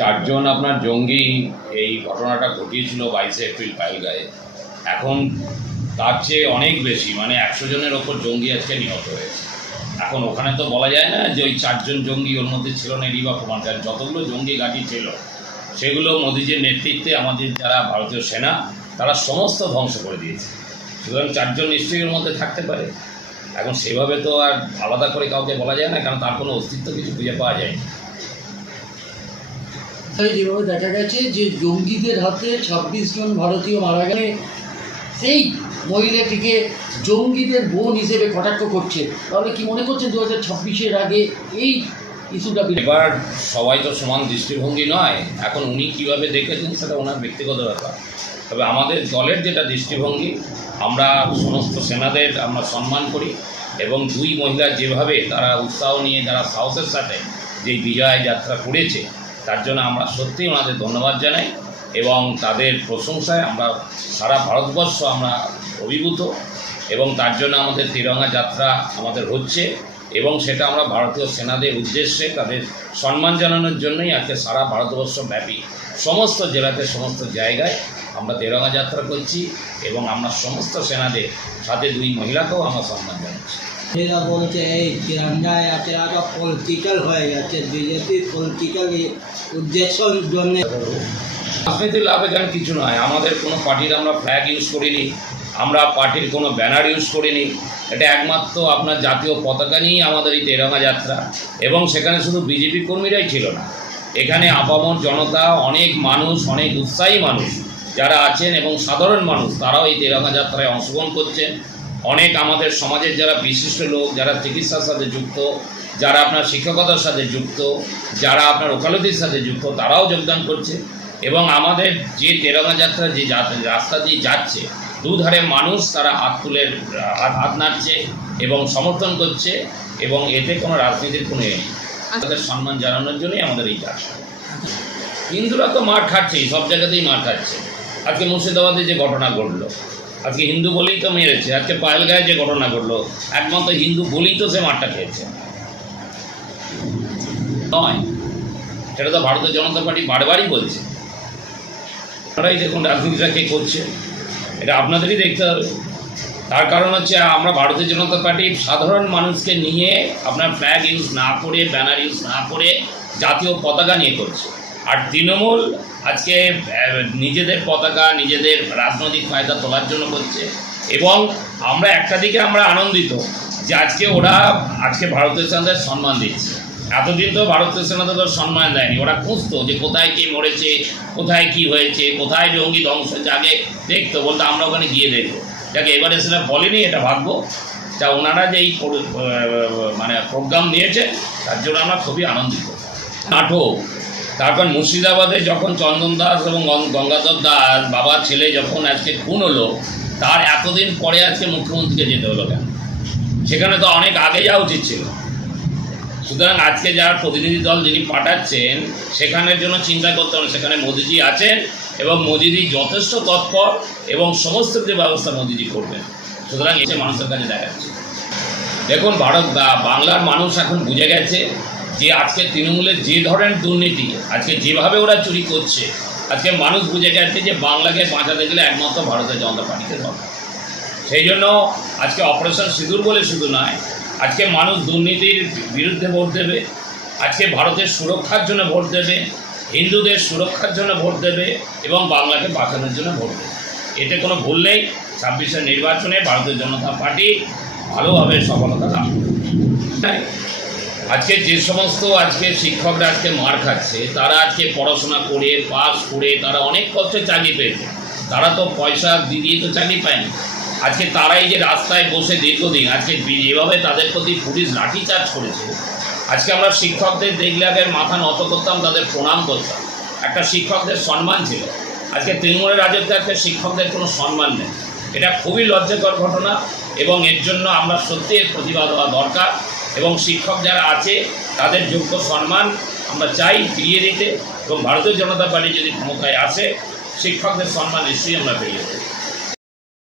চারজন আপনার জঙ্গি এই ঘটনাটা ঘটিয়েছিল বাইশে এপ্রিল পাইলগায়ে। এখন তার চেয়ে অনেক বেশি মানে একশো জনের ওপর জঙ্গি আজকে নিহত হয়েছে। এখন ওখানে তো বলা যায় না যে ওই চারজন জঙ্গি ওর মধ্যে ছিল না, এরই বা প্রমাণ কারণ যতগুলো জঙ্গি ঘাঁটি ছিল, সেগুলো মোদিজির নেতৃত্বে আমাদের যারা ভারতীয় সেনা, তারা সমস্ত ধ্বংস করে দিয়েছে। সুতরাং চারজন নিশ্চয়ই ওর মধ্যে থাকতে পারে। এখন সেভাবে তো আর আলাদা করে কাউকে বলা যায় না, কারণ তার কোনো অস্তিত্ব কিছু খুঁজে পাওয়া যায় যেভাবে দেখা গেছে যে জঙ্গিদের হাতে ছাব্বিশ জন ভারতীয় মারা গেলে সেই মহিলাটিকে জঙ্গিদের বোন হিসেবে কটাক্ষ করছে। তাহলে কি মনে করছেন দু হাজার ছাব্বিশের আগে এই ইস্যুটা এবার সবাই তো সমান দৃষ্টিভঙ্গি নয়। এখন উনি কীভাবে দেখেছেন সেটা ওনার ব্যক্তিগত ব্যাপার। তবে আমাদের দলের যেটা দৃষ্টিভঙ্গি, আমরা সমস্ত সেনাদের আমরা সম্মান করি এবং দুই মহিলা যেভাবে তারা উৎসাহ নিয়ে, যারা সাহসের সাথে যে বিজয় যাত্রা করেছে তার জন্য আমরা সত্যিই ওনাদের ধন্যবাদ জানাই এবং তাদের প্রশংসায় আমরা সারা ভারতবর্ষ আমরা অভিভূত এবং তার জন্য আমাদের তিরঙ্গা যাত্রা আমাদের হচ্ছে এবং সেটা আমরা ভারতীয় সেনাদের উদ্দেশ্যে তাদের সম্মান জানানোর জন্যই আজকে সারা ভারতবর্ষ ব্যাপী সমস্ত জেলাতে, সমস্ত জায়গায় আমরা তেরঙ্গা যাত্রা করছি এবং আমরা সমস্ত সেনাদের সাথে দুই মহিলাকেও আমরা সম্মান জানাচ্ছি। এরা বলছে, এই আছে আরও পলিটিক্যাল হয়ে গেছে বিজেপি পলিটিক্যাল উদ্দেশ্যের জন্য রাজনীতি লাভে গান কিছু নয়। আমাদের কোনো পার্টির আমরা ফ্ল্যাগ ইউজ করিনি, আমরা পার্টির কোনো ব্যানার ইউজ করিনি। এটা একমাত্র আপনার জাতীয় পতাকা নিয়েই আমাদের এই তেরঙ্গা যাত্রা। এবং সেখানে শুধু বিজেপি কর্মীরাই ছিল না। এখানে আপামর জনতা, অনেক মানুষ, অনেক উৎসাহী মানুষ যারা আছেন এবং সাধারণ মানুষ, তারাও এই তেরঙ্গা যাত্রায় অংশগ্রহণ করছেন। অনেক আমাদের সমাজের যারা বিশিষ্ট লোক, যারা চিকিৎসার সাথে যুক্ত, যারা আপনার শিক্ষকতার সাথে যুক্ত, যারা আপনার ওকালতির সাথে যুক্ত, তারাও যোগদান করছে। এবং আমাদের যে তেরঙ্গা যাত্রা, যে রাস্তা দিয়ে যাচ্ছে, দুধারে মানুষ তারা হাত তুলে, হাত নাড়ছে এবং সমর্থন করছে এবং এতে কোনো রাজনীতির কোনো নেই। তাদের সম্মান জানানোর জন্যই আমাদের এই যাত্রা। হিন্দুরা তো মার খাচ্ছেই সব জায়গাতেই মার খাচ্ছে। আজকে মুর্শিদাবাদে যে ঘটনা ঘটলো আজকে হিন্দু বলেই তো মেরেছে। আজকে পায়েলগাঁয়ে যে ঘটনা ঘটলো, একমাত্র হিন্দু বলেই তো সে মারটা খেয়েছে। নয়, সেটা তো ভারতীয় জনতা পার্টি বারবারই বলছে। আপনারাই দেখুন রাজনীতিটা কে করছে। এটা আপনাদেরই দেখতে হবে। তার কারণ হচ্ছে আমরা ভারতীয় জনতা পার্টি সাধারণ মানুষকে নিয়ে আপনার ফ্ল্যাগ ইউজ না করে ব্যানার ইউজ না করে জাতীয় পতাকা নিয়ে করছে। আর তৃণমূল আজকে নিজেদের পতাকা, নিজেদের রাজনৈতিক ফায়দা তোলার জন্য করছে। এবং আমরা একটা দিকে আমরা আনন্দিত যে আজকে ওরা আজকে ভারতীয় সেনাদের সম্মান দিচ্ছে। এতদিন তো ভারতীয় সেনাদের তো সম্মান দেয়নি। ওরা খুঁজতো যে কোথায় কে মরেছে, কোথায় কি হয়েছে, কোথায় জঙ্গি ধ্বংস হয়েছে, আগে দেখতো, বলতো আমরা ওখানে গিয়ে দেখব। যাকে, এবারে সেটা বলেনি, এটা ভাগ্য। তা ওনারা যে এই মানে প্রোগ্রাম নিয়েছে, তার জন্য আমরা খুবই আনন্দিত। নাটক। তারপর মুর্শিদাবাদে যখন চন্দন দাস এবং গঙ্গাধর দাস বাবার ছেলে যখন আজকে খুন হলো, তার এতদিন পরে আজকে মুখ্যমন্ত্রীকে যেতে হলো কেন? সেখানে তো অনেক আগে যাওয়া উচিত ছিল। সুতরাং আজকে যার প্রতিনিধি দল যিনি পাঠাচ্ছেন, সেখানের জন্য চিন্তা করতে হবে সেখানে মোদিজি আছেন এবং মোদিজি যথেষ্ট তৎপর এবং সমস্ত যে ব্যবস্থা মোদিজি করবেন। সুতরাং এসে মানুষের কাছে দেখাচ্ছে। দেখুন ভারত বাংলার মানুষ এখন বুঝে গেছে যে আজকে তৃণমূলের যে ধরনের দুর্নীতি, আজকে যেভাবে ওরা চুরি করছে, আজকে মানুষ বুঝে গেছে যে বাংলাকে বাঁচাতে গেলে একমাত্র ভারতের জনতা পার্টিকে দরকার সেই জন্য আজকে অপারেশন সিঁদুর বলে শুধু নয়, আজকে মানুষ দুর্নীতির বিরুদ্ধে ভোট দেবে, আজকে ভারতের সুরক্ষার জন্য ভোট দেবে, হিন্দুদের সুরক্ষার জন্য ভোট দেবে এবং বাংলাকে বাঁচানোর জন্য ভোট দেবে এতে কোনো ভুল নেই, ছাব্বিশের নির্বাচনে ভারতীয় জনতা পার্টি ভালোভাবে সফলতা লাভ করবে। আজকে যে সমস্ত আজকে শিক্ষকরা আজকে মার খাচ্ছে, তারা আজকে পড়াশোনা করে পাস করে, তারা অনেক কষ্টে চাকরি পেয়েছে। তারা তো পয়সা দিয়ে তো চাকরি পায়নি। আজকে তারাই যে রাস্তায় বসে দীর্ঘদিন, আজকে বি- যেভাবে তাদের প্রতি পুলিশ লাঠিচার্জ করেছে, আজকে আমরা শিক্ষকদের দেখলে আগে মাথা নত করতাম, তাদের প্রণাম করতাম। একটা শিক্ষকদের সম্মান ছিল। আজকে তৃণমূলের রাজত্বে আজকে শিক্ষকদের কোনো সম্মান নেই। এটা খুবই লজ্জাকর ঘটনা এবং এর জন্য আমরা সত্যি এর প্রতিবাদ হওয়া দরকার। এবং শিক্ষক যারা আছে, তাদের যোগ্য সম্মান আমরা চাই ফিরিয়ে দিতে। এবং ভারতীয় জনতা পার্টি যদি ক্ষমতায় আসে, শিক্ষকদের সম্মান নিশ্চয়ই আমরা ফিরিয়ে দেবো